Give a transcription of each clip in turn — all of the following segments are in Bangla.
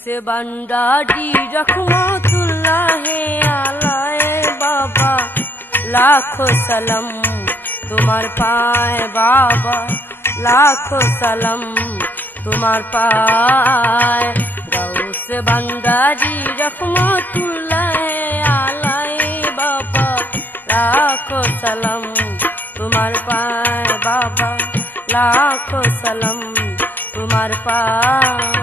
সে বান্ডারি রহমতুল্লাহ আলায় বাবা লাখো সালাম তোমার পায় বাবা লাখো সালাম তোমার পায় গাউস বান্ডারি রহমতুল্লাহ আলায় বাবা লাখো সালাম তোমার পায় বাবা লাখো সালাম তোমার পায়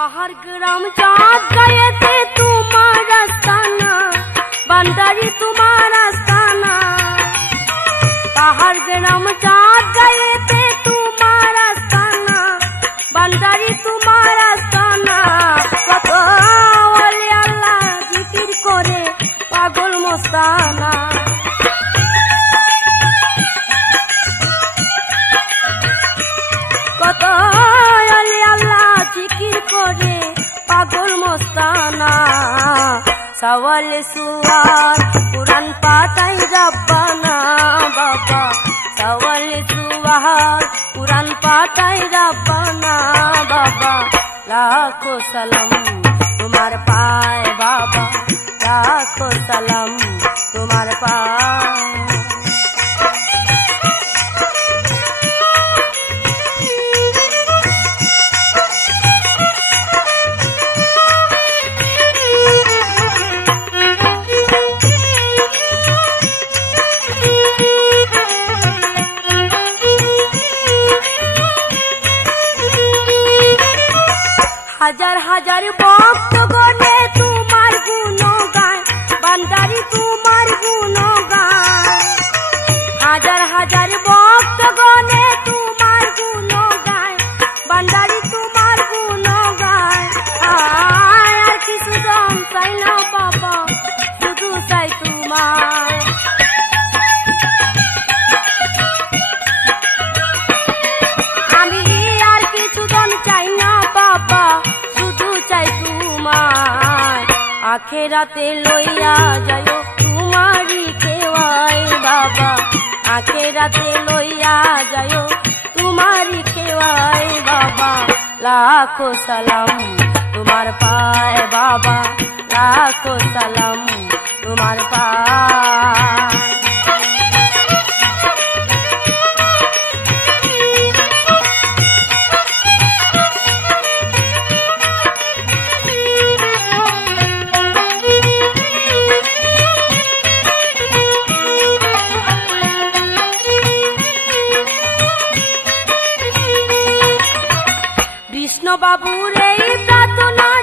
পাহাড় গ্রাম চাঁদ গায়েতে তোমার আস্তানা বান্দারি তোমার আস্তানা পাহাড় গ্রাম চাঁদ গায়েতে সওয়াল সুয়ার পুরান পাতাই রাব্বানা বাবা। সওয়াল সুয়ার পুরান পাতাই রাব্বানা বাবা। লাখো সালাম তোমার পায় বাবা। লাখো সালাম তোমার পায় হাজার হাজার ভক্ত গনে তোমার গুণগান। বান্দারি তোমার গুণগান আখেরাতে লইয়া যায় তোমারি খেওয়াই বাবা, আখেরাতে লইয়া যায় তোমারি খেওয়াই বাবা, লাখো সালাম তোমার পায় বাবা, লাখো সালাম তোমার পায়।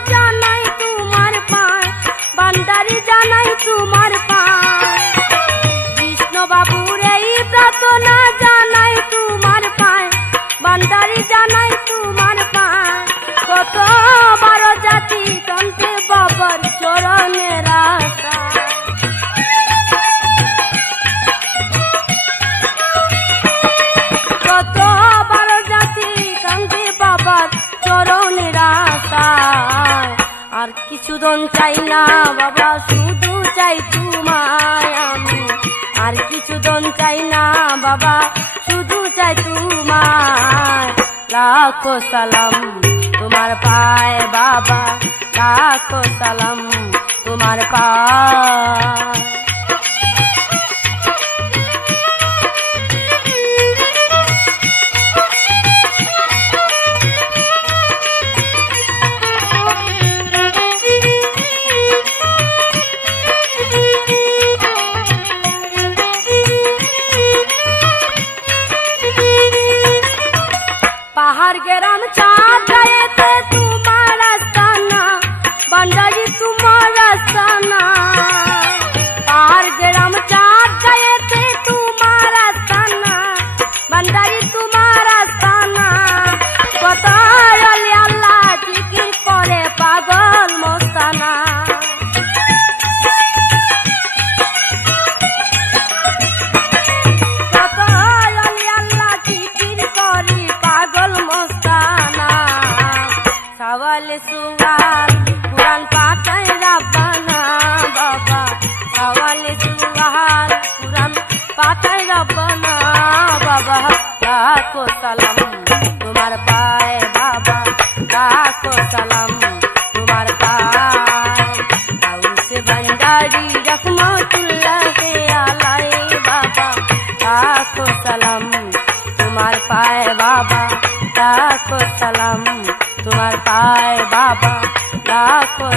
জানাই তোমার পায় বান্দারি জানাই তোমার পায়। আর কিছু দন চাই না বাবা, শুধু চাই তোমায় আমি। আর কিছু দন চাই না বাবা, শুধু চাই তোমায়। লাখো সালাম তোমার পায় বাবা, লাখো সালাম তোমার পায়। পাহাড় গেরাম চাঁদ सुवाल कुरान पाक रब्बाना बाबा। सवाल सुवाल कुरान पाक बाबा। को सलाम।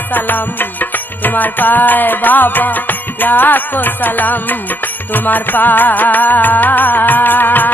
সালাম। তোমার পায় বাবা লাখো সালাম। তোমার পায়